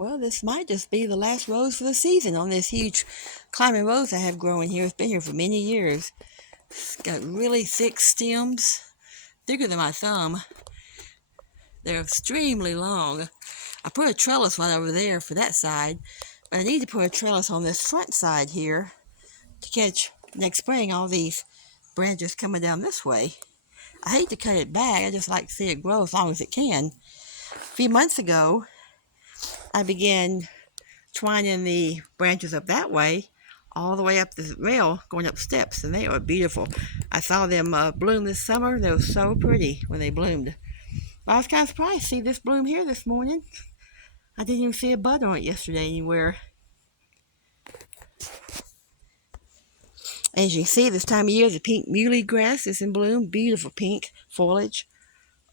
Well, this might just be the last rose for the season on this huge climbing rose I have growing here. It's been here for many years. It's got really thick stems, thicker than my thumb. They're extremely long. I put a trellis right over there for that side, but I need to put a trellis on this front side here to catch next spring all these branches coming down this way. I hate to cut it back. I just like to see it grow as long as it can. A few months ago, I began twining the branches up that way, all the way up the rail, going up steps, and they are beautiful. I saw them bloom this summer. They were so pretty when they bloomed. But I was kind of surprised to see this bloom here this morning. I didn't even see a bud on it yesterday anywhere. As you can see, this time of year, the pink muhly grass is in bloom. Beautiful pink foliage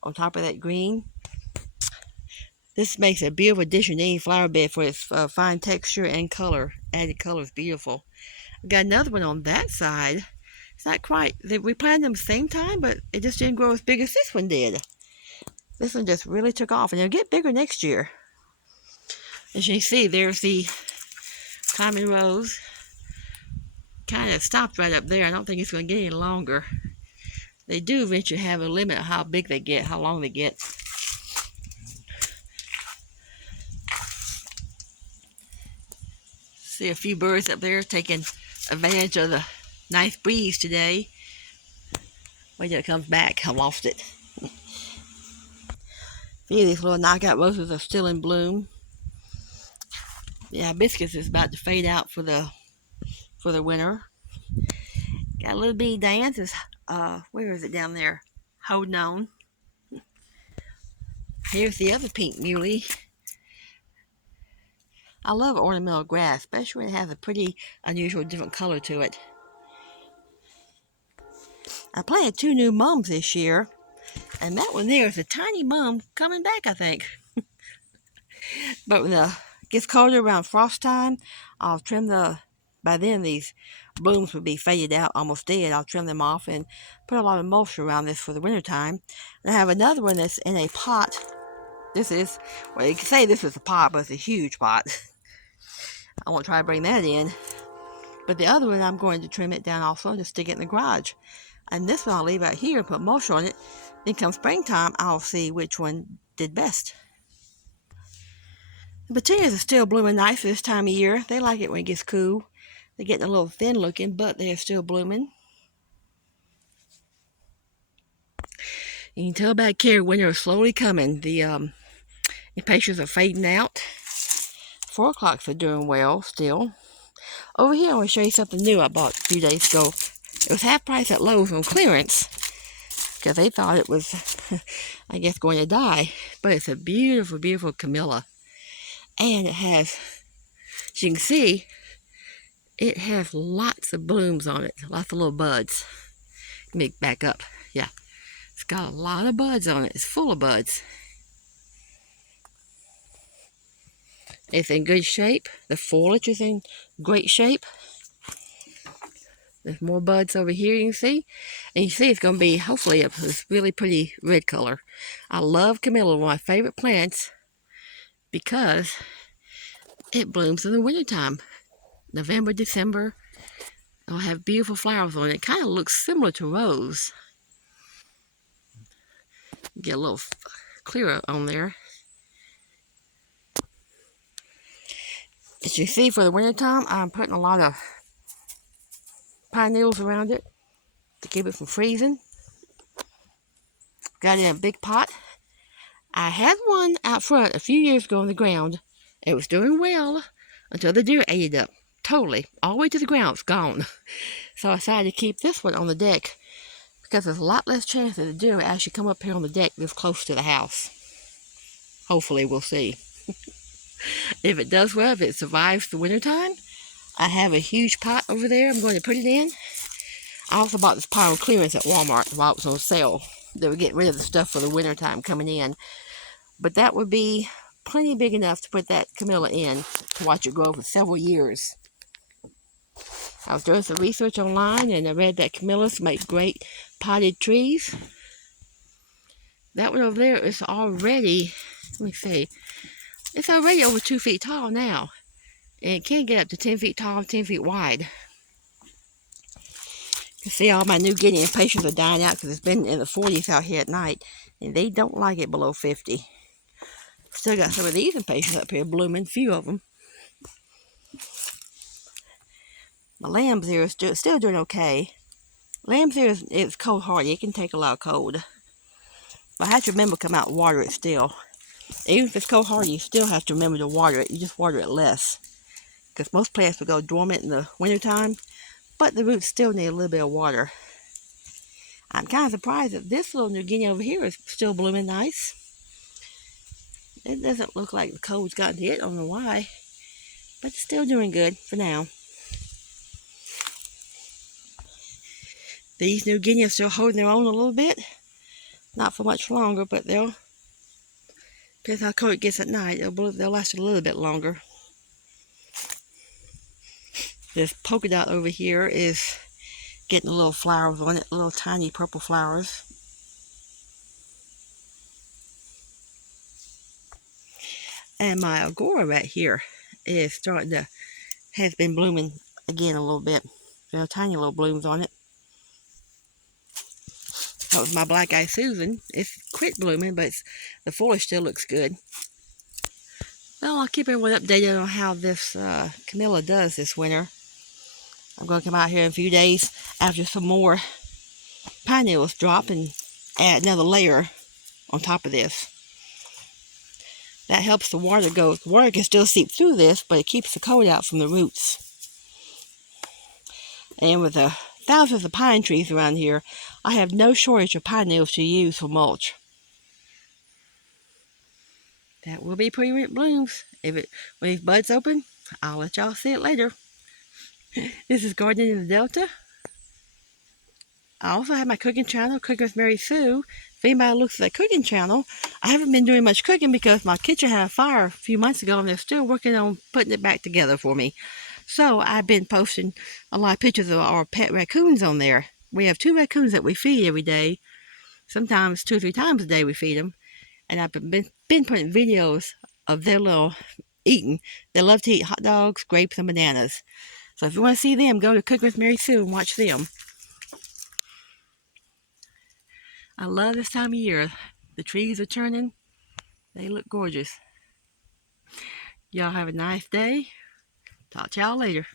on top of that green. This makes a beautiful addition to any flower bed for its fine texture and color. Added color is beautiful. I've got another one on that side. It's not quite, we planted them the same time, but it just didn't grow as big as this one did. This one just really took off, and it'll get bigger next year. As you can see, there's the climbing rose. Kind of stopped right up there. I don't think it's going to get any longer. They do eventually have a limit of how big they get, how long they get. See a few birds up there taking advantage of the nice breeze today. Wait till it comes back. I lost it. A few of these little knockout roses are still in bloom. The hibiscus is about to fade out for the winter. Got a little bitty dianthus. Where is it down there? Holding on. Here's the other pink muhly. I love ornamental grass, especially when it has a pretty unusual different color to it. I planted 2 new mums this year, and that one there is a tiny mum coming back, I think. But when it gets colder around frost time, I'll trim by then these blooms would be faded out, almost dead. I'll trim them off and put a lot of mulch around this for the winter time. And I have another one that's in a pot. This is, well, you can say this is a pot, but it's a huge pot. I won't try to bring that in. But the other one, I'm going to trim it down also and just stick it in the garage. And this one I'll leave out here and put mulch on it. Then come springtime, I'll see which one did best. The petunias are still blooming nice for this time of year. They like it when it gets cool. They're getting a little thin looking, but they are still blooming. You can tell back here winter is slowly coming. The impatiens are fading out. 4 o'clocks are doing well still. Over here, I want to show you something new I bought a few days ago. It was half price at Lowe's on clearance because they thought it was, I guess, going to die. But it's a beautiful, beautiful camellia. And it has, as you can see, it has lots of blooms on it. Lots of little buds. Let me back up. Yeah. It's got a lot of buds on it. It's full of buds. It's in good shape. The foliage is in great shape. There's more buds over here, you can see. And you see it's going to be, hopefully, a really pretty red color. I love camellia, one of my favorite plants, because it blooms in the wintertime. November, December. It'll have beautiful flowers on it. It kind of looks similar to rose. Get a little clearer on there. As you see, for the wintertime, I'm putting a lot of pine needles around it to keep it from freezing. Got it in a big pot. I had one out front a few years ago on the ground. It was doing well until the deer ate it up. Totally. All the way to the ground. It's gone. So I decided to keep this one on the deck because there's a lot less chance that the deer will actually come up here on the deck this close to the house. Hopefully, we'll see. If it does well, if it survives the wintertime, I have a huge pot over there I'm going to put it in. I also bought this pot on clearance at Walmart while it was on sale. They were getting rid of the stuff for the wintertime coming in. But that would be plenty big enough to put that camellia in to watch it grow for several years. I was doing some research online and I read that camellias make great potted trees. That one over there is already, let me see, It's already over 2 feet tall now. And it can get up to 10 feet tall, 10 feet wide. You can see all my New Guinea impatiens are dying out because it's been in the 40s out here at night. And they don't like it below 50. Still got some of these impatiens up here blooming, few of them. My lamb's ear is still doing okay. Lamb's ear is cold hardy. It can take a lot of cold. But I have to remember to come out and water it still. Even if it's cold hardy, you still have to remember to water it. You just water it less. Because most plants will go dormant in the wintertime. But the roots still need a little bit of water. I'm kind of surprised that this little New Guinea over here is still blooming nice. It doesn't look like the cold's gotten to it. I don't know why. But it's still doing good for now. These New Guinea are still holding their own a little bit. Not for much longer, but depends how cold it gets at night, they'll last a little bit longer. This polka dot over here is getting little flowers on it, little tiny purple flowers. And my agora right here is has been blooming again a little bit. There are tiny little blooms on it. That was my Black Eyed Susan. It's quit blooming, but the foliage still looks good. Well, I'll keep everyone updated on how this camellia does this winter. I'm going to come out here in a few days after some more pine needles drop and add another layer on top of this. That helps the water go. The water can still seep through this, but it keeps the cold out from the roots. And with the thousands of pine trees around here, I have no shortage of pine needles to use for mulch. That will be pretty when it blooms. When these buds open, I'll let y'all see it later. This is Gardening in the Delta. I also have my cooking channel, Cooking with Mary Sue. If anybody looks at that cooking channel, I haven't been doing much cooking because my kitchen had a fire a few months ago and they're still working on putting it back together for me. So I've been posting a lot of pictures of our pet raccoons on there. We have 2 raccoons that we feed every day. Sometimes 2 or 3 times a day we feed them. And I've been putting videos of their little eating. They love to eat hot dogs, grapes, and bananas. So if you want to see them, go to Cooking with Mary Sue and watch them. I love this time of year. The trees are turning. They look gorgeous. Y'all have a nice day. Talk to y'all later.